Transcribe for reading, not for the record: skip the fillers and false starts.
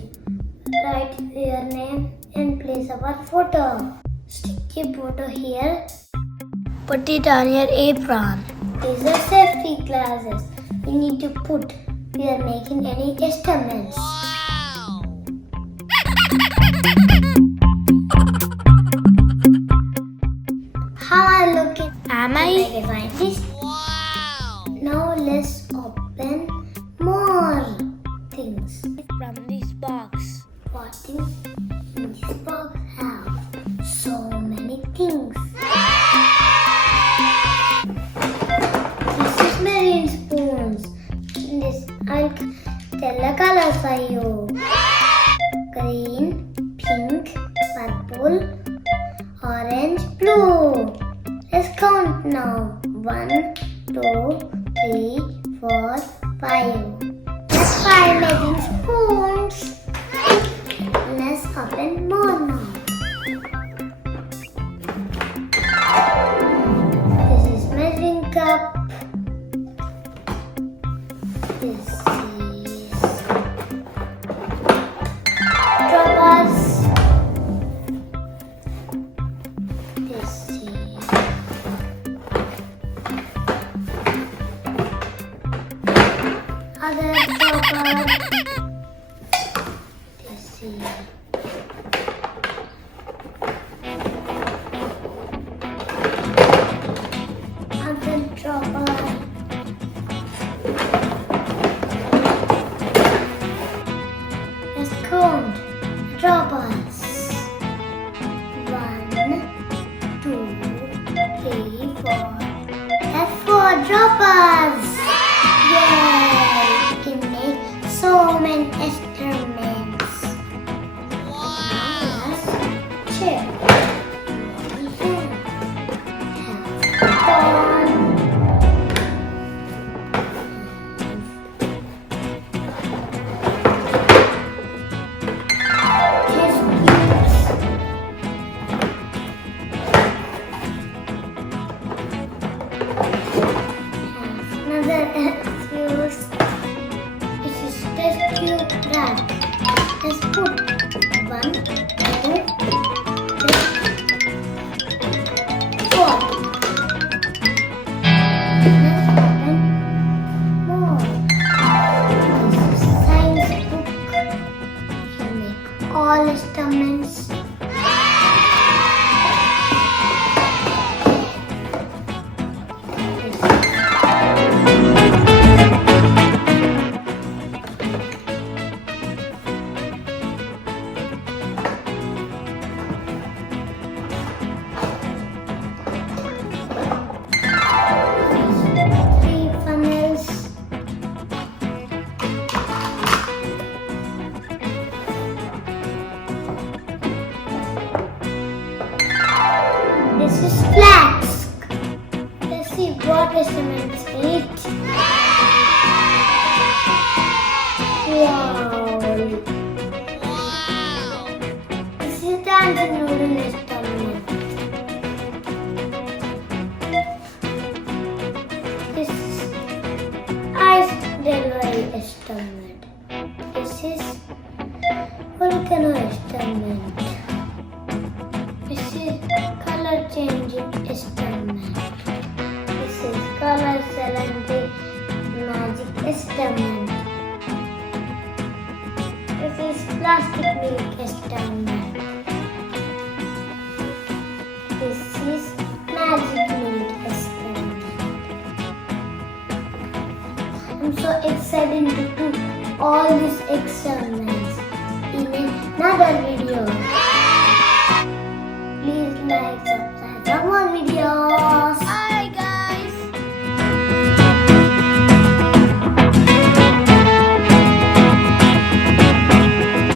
to write your name and place our photo. Stick the photo here. Put it on your apron. These are safety glasses. We need to put. We are making any experiments. How I look it? Am I find this? Now let's open more things from this box. What things in this box have? So many things. This is marine spoons. This I'll tell the colors for you. Green, pink, purple, orange, blue. Let's count now. 1, 2, 3, 4, 5. That's 5 magic spoons. Let's open more now. This is measuring cup. This is droppers. This is other dropper. This is other dropper. Let's count droppers. 1, 2, 3, 4. That's 4 droppers. Yay! We can make so many experiments. Now let's check. We have test tubes. Another fuse. This is test tube rack. Let's put 1, 2, 3, 4. Let's open more. This is science book. You make all instruments. Three funnels. This is flask. Let's see what instruments it. Wow. This is dancing noodle instrument. This is ice delivery instrument. This is volcano instrument. This is color changing instrument. This is color selecting magic instrument. This is plastic milk instrument. This is magic milk instrument. I'm so excited to do all these experiments in another video.